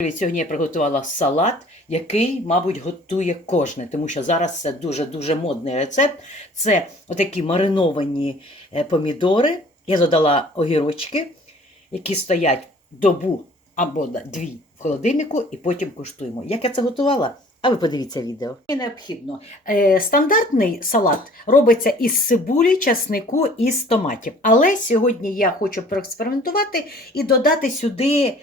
Сьогодні я приготувала салат, який, мабуть, готує кожне, тому що зараз це дуже-дуже модний рецепт. Це отакі мариновані е, помідори. Я додала огірочки, які стоять добу або дві в холодильнику, і потім куштуємо. Як я це готувала? А ви подивіться відео. І необхідно. Е, стандартний салат робиться із цибулі, часнику і з томатів. Але сьогодні я хочу проекспериментувати і додати сюди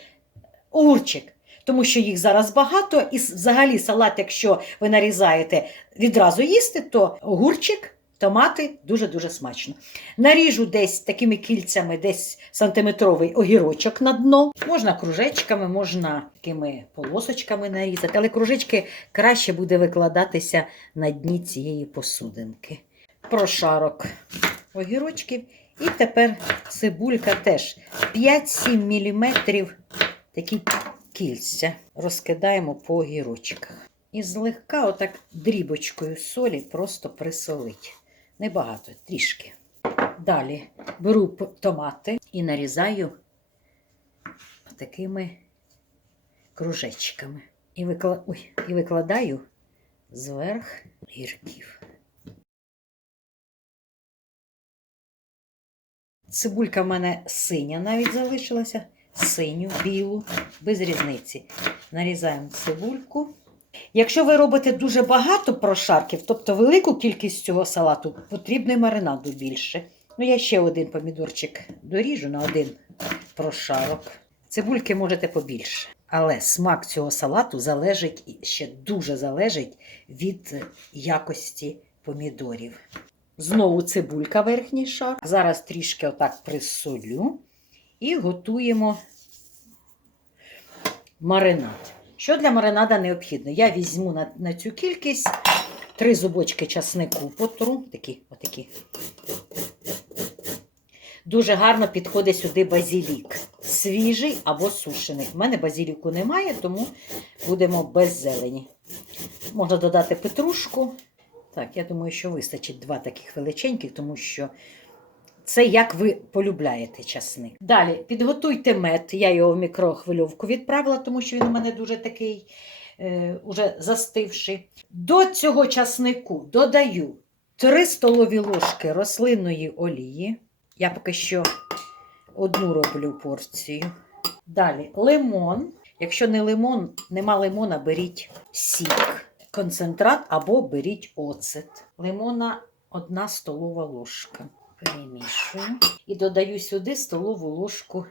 огурчик. Тому що їх зараз багато, і взагалі салат, якщо ви нарізаєте відразу їсти, то огурчик, томати дуже-дуже смачно. Наріжу десь такими кільцями, десь сантиметровий огірочок на дно. Можна кружечками, можна такими полосочками нарізати, але кружечки краще буде викладатися на дні цієї посудинки. Прошарок огірочків. І тепер цибулька теж 5-7 мм такі кільця розкидаємо по огірочках. І злегка, отак дрібочкою солі просто присолить. Небагато, трішки. Далі беру томати і нарізаю такими кружечками. І, викла... Ой, і викладаю зверх гірків. Цибулька в мене синя навіть залишилася, синю, білу, без різниці. Нарізаємо цибульку. Якщо ви робите дуже багато прошарків, тобто велику кількість цього салату, потрібно маринаду більше. Ну, я ще один помідорчик доріжу на один прошарок. Цибульки можете побільше. Але смак цього салату залежить і ще дуже залежить від якості помідорів. Знову цибулька верхній шар. Зараз трішки отак присолю і готуємо маринад. Що для маринада необхідно? Я візьму на, на цю кількість три зубочки часнику потру. Такі, отакі. Дуже гарно підходить сюди базілік. Свіжий або сушений. У мене базіліку немає, тому будемо без зелені. Можна додати петрушку. Так, я думаю, що вистачить два таких величеньких, тому що це як ви полюбляєте часник. Далі підготуйте мед. Я його в мікрохвильовку відправила, тому що він у мене дуже такий е, уже застивший. До цього часнику додаю 3 столові ложки рослинної олії. Я поки що одну роблю порцію. Далі лимон. Якщо не лимон, нема лимона, беріть сік, концентрат або беріть оцет. Лимона 1 столова ложка. Перемішую. І додаю сюди столову ложку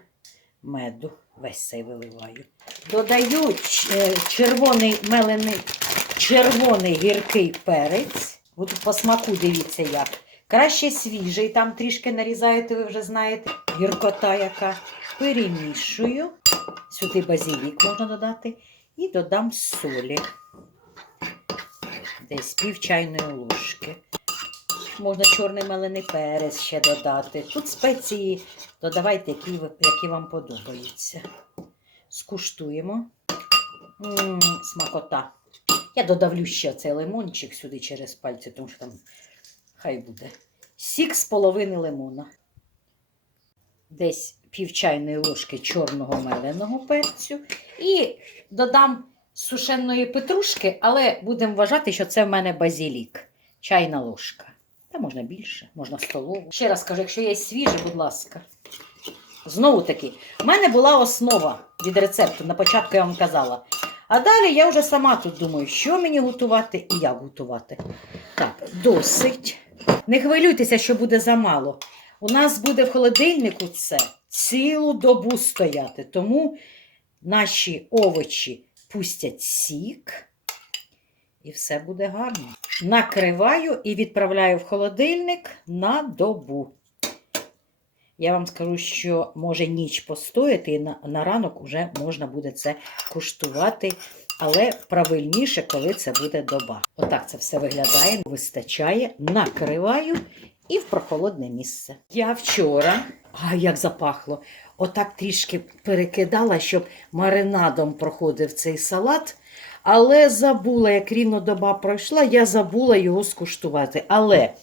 меду. Весь цей виливаю. Додаю е, червоний мелений, червоний гіркий перець. От по смаку дивіться як. Краще свіжий, там трішки нарізаєте, ви вже знаєте. Гіркота яка. Перемішую. Сюди базилік можна додати. І додам солі. Десь пів чайної ложки. Можна чорний мелений перець ще додати. Тут спеції додавайте, які, які вам подобаються. Скуштуємо. М, смакота. Я додавлю ще цей лимончик сюди через пальці, тому що там хай буде. Сік з половини лимона. Десь пів чайної ложки чорного меленого перцю. І додам сушеної петрушки, але будемо вважати, що це в мене базілік. Чайна ложка. Та можна більше, можна столову. Ще раз кажу, якщо є свіже, будь ласка. Знову таки, в мене була основа від рецепту, на початку я вам казала. А далі я вже сама тут думаю, що мені готувати і як готувати. Так, досить. Не хвилюйтеся, що буде замало. У нас буде в холодильнику це цілу добу стояти, тому наші овочі пустять сік, і все буде гарно. Накриваю і відправляю в холодильник на добу. Я вам скажу, що може ніч постояти, і на, на ранок вже можна буде це куштувати, але правильніше, коли це буде доба. Отак це все виглядає, вистачає, накриваю і в прохолодне місце. Я вчора, а як запахло, отак трішки перекидала, щоб маринадом проходив цей салат. Але забула, як рівно доба пройшла, я забула його скуштувати. Але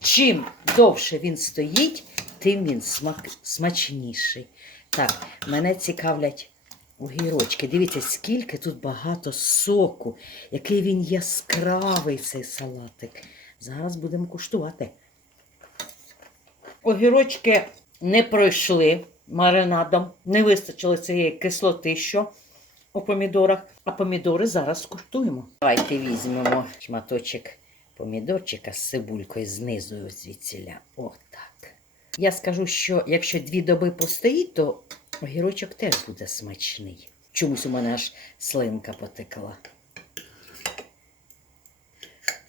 чим довше він стоїть, тим він смак, смачніший. Так, мене цікавлять Огірочки, дивіться, скільки тут багато соку, який він яскравий цей салатик. Зараз будемо куштувати. Огірочки не пройшли маринадом, не вистачило цієї кислоти, що у помідорах. А помідори зараз куштуємо. Давайте візьмемо шматочок помідорчика з цибулькою знизу звідсіля. Отак. Я скажу, що якщо дві доби постоїть, то огірочок теж буде смачний. Чомусь у мене аж слинка потекла.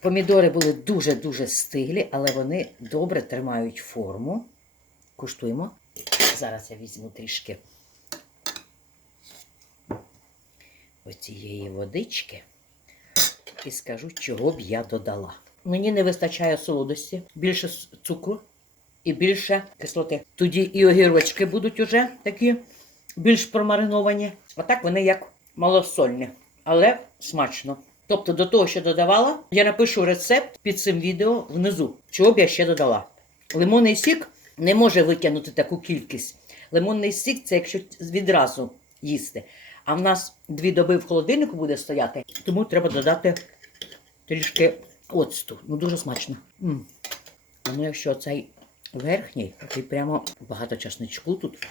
Помідори були дуже-дуже стиглі, але вони добре тримають форму. Куштуємо. Зараз я візьму трішки оцієї водички і скажу, чого б я додала. Мені не вистачає солодості, більше цукру і більше кислоти. Тоді і огірочки будуть уже такі більш промариновані. А так вони як малосольні, але смачно. Тобто до того, що додавала, я напишу рецепт під цим відео внизу, чого б я ще додала. Лимонний сік не може витягнути таку кількість. Лимонний сік це якщо відразу їсти. А в нас дві доби в холодильнику буде стояти, тому треба додати трішки оцту. Ну дуже смачно. м Ну, якщо цей верхній, такий прямо багато часничку тут.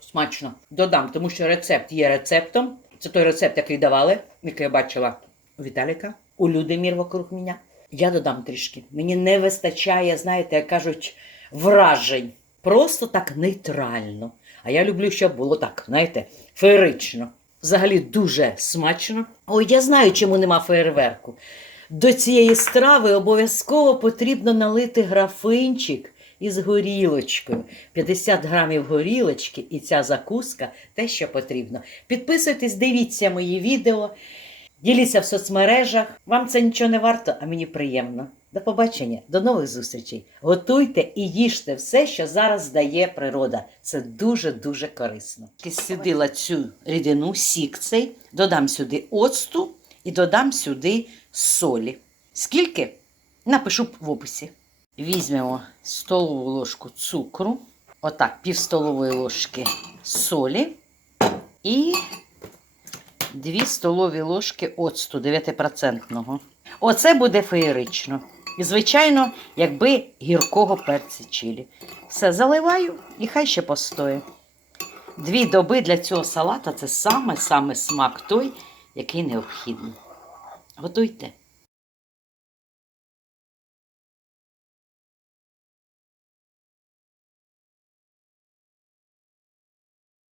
Смачно. Додам, тому що рецепт є рецептом. Це той рецепт, який давали, який я бачила у Віталіка, у Людимір вокруг мене. Я додам трішки. Мені не вистачає, знаєте, як кажуть, вражень. Просто так нейтрально. А я люблю, щоб було так, знаєте, феєрично. Взагалі дуже смачно. Ой, я знаю, чому нема феєрверку. До цієї страви обов'язково потрібно налити графинчик із горілочкою. 50 грамів горілочки і ця закуска те, що потрібно. Підписуйтесь, дивіться мої відео, діліться в соцмережах. Вам це нічого не варто, а мені приємно. До побачення, до нових зустрічей. Готуйте і їжте все, що зараз дає природа. Це дуже-дуже корисно. Сидила цю рідину, сік цей, додам сюди оцту і додам сюди солі. Скільки? Напишу в описі. Візьмемо столову ложку цукру, отак, пів столової ложки солі і 2 столові ложки оцту 9%. Оце буде феєрично. І, звичайно, якби гіркого перця чилі. Все заливаю і хай ще постоє. Дві доби для цього салата це саме-саме смак той, який необхідний. Готуйте.